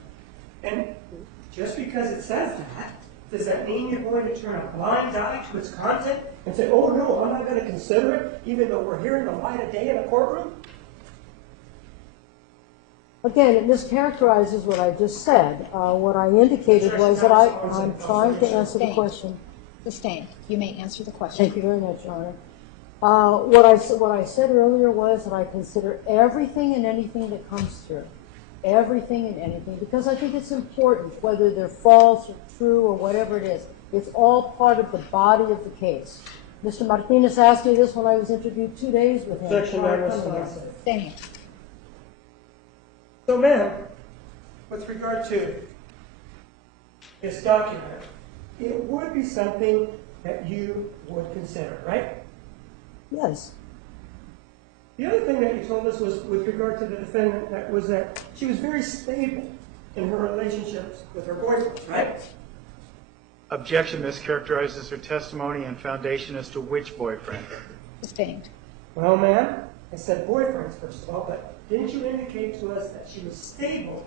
And just because it says that, does that mean you're going to turn a blind eye to its content and say, oh no, I'm not going to consider it, even though we're hearing the light of day in a courtroom? Again, it mischaracterizes what I just said. What I indicated was that I'm trying to answer the question. Sustained. You may answer the question. Thank you very much, Your Honor. What I said earlier was that I consider everything and anything that comes through. Everything and anything, because I think it's important, whether they're false or true or whatever it is. It's all part of the body of the case. Mr. Martinez asked me this when I was interviewed 2 days with him. Objection, prior Madam to President. yesterday. Same. So, ma'am, with regard to this document, it would be something that you would consider, right? Yes. The other thing that you told us was with regard to the defendant, that was that she was very stable in her relationships with her boyfriend, right? Objection mischaracterizes her testimony and foundation as to which boyfriend. Sustained. Well, ma'am, I said boyfriends first of all, but didn't you indicate to us that she was stable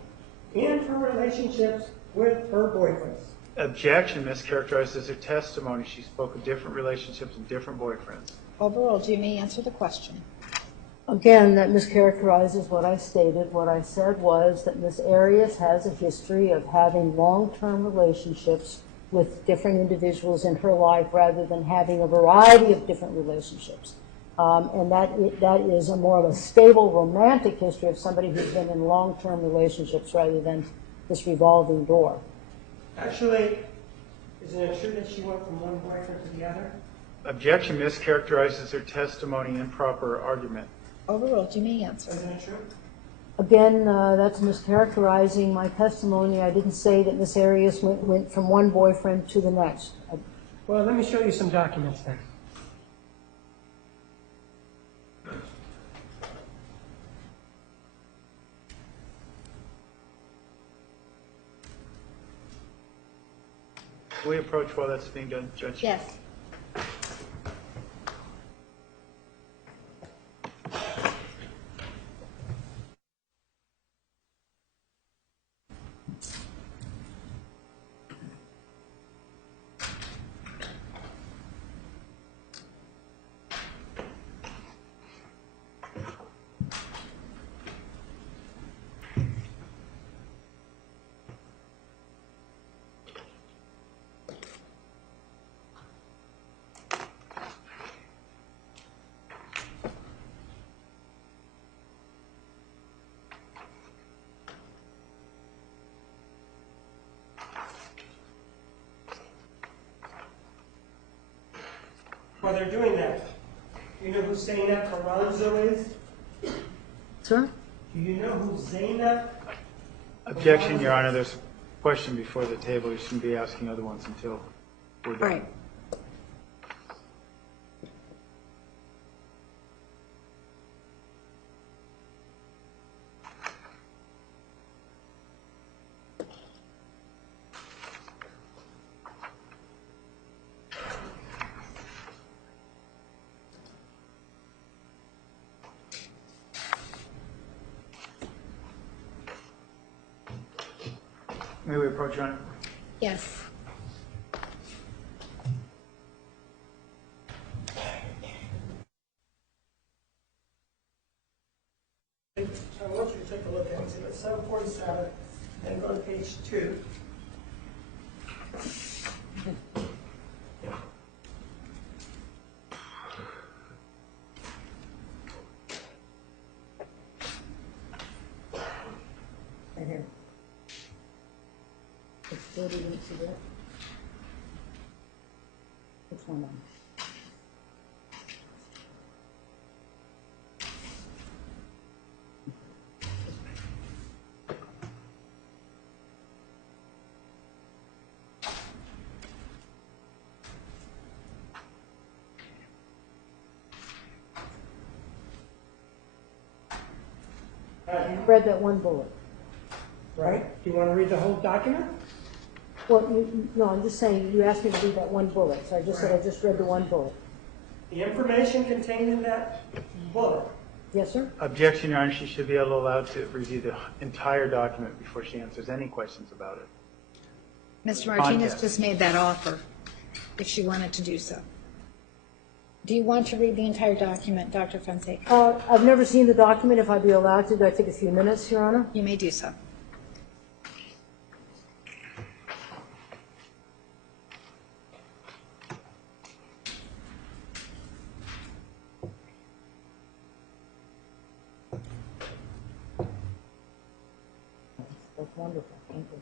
in her relationships with her boyfriends? Objection mischaracterizes her testimony. She spoke of different relationships and different boyfriends. Overruled. You may answer the question. Again, that mischaracterizes what I stated. What I said was that Ms. Arias has a history of having long-term relationships with different individuals in her life rather than having a variety of different relationships. And that is a more of a stable romantic history of somebody who's been in long-term relationships rather than this revolving door. Actually, isn't it true that she went from one boyfriend to the other? Objection mischaracterizes her testimony. Improper argument. Overruled. You may answer. Isn't it true? Again, that's mischaracterizing my testimony. I didn't say that Ms. Arias went from one boyfriend to the next. Well, let me show you some documents then. Can we approach while that's being done, Judge? Yes. While they're doing that, do you know who Zainab Carranzo is? Sir? Do you know who Zainab? Objection, Your Honor. There's a question before the table. You shouldn't be asking other ones until we're done. Right. May we approach, Your Honor? Yes. I want you to take a look at Exhibit 747 and go to page 2. Right here. It's 30 minutes ago. Which one? You read that one bullet. Right? Do you want to read the whole document? Well, no, I'm just saying, you asked me to read that one bullet, so I just said I just read the one bullet. The information contained in that bullet. Yes, sir? Objection, Your Honor. She should be allowed to review the entire document before she answers any questions about it. Mr. Martinez Context. just made that offer, if she wanted to do so. Do you want to read the entire document, Dr. Fonseca? I've never seen the document. If I'd be allowed to, do I take a few minutes, Your Honor? You may do so. That's wonderful. Thank you.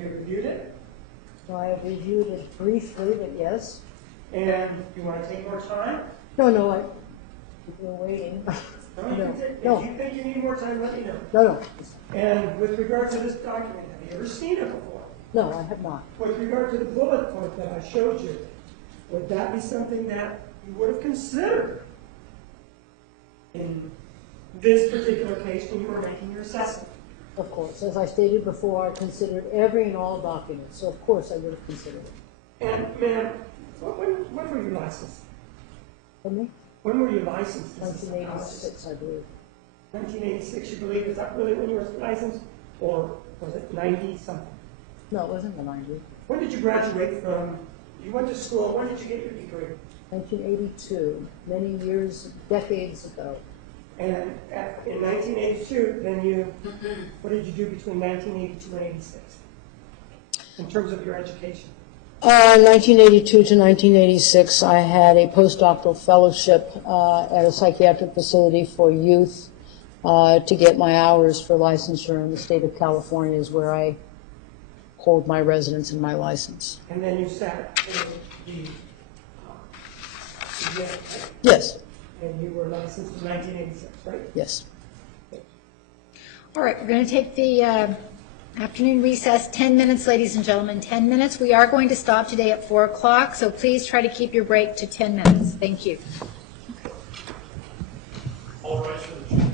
Have you reviewed it? So I have reviewed it briefly, but yes. And you want to take more time? No, we're waiting. No, you can take, No. if you think you need more time, let me know. No, And with regard to this document, have you ever seen it before? no, I have not. With regard to the bullet point that I showed you, would that be something that you would have considered in this particular case when you were making your assessment? Of course, as I stated before, I considered every and all documents, so of course I would have considered it. And ma'am, when were you licensed? For me, When were you licensed as a psychologist? 1986, I believe. 1986, you believe? Is that really when you were licensed? Or was it 90 something? No, it wasn't the 90s. When did you graduate from, you went to school, when did you get your degree? 1982, many years, decades ago. And in 1982, then what did you do between 1982 and 86? In terms of your education? 1982 to 1986, I had a postdoctoral fellowship at a psychiatric facility for youth to get my hours for licensure in the state of California is where I hold my residence and my license. And then you sat in the exam, right? Yes, And you were licensed in 1986, right? yes. All right, we're going to take the afternoon recess, 10 minutes, ladies and gentlemen, 10 minutes. We are going to stop today at 4 o'clock, so please try to keep your break to 10 minutes. Thank you. All rise for the chief.